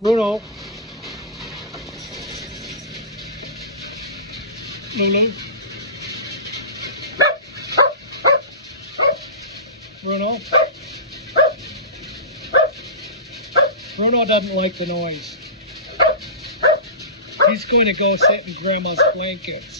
Bruno. Lulu. Bruno. Bruno doesn't like the noise. He's going to go sit in Grandma's blankets.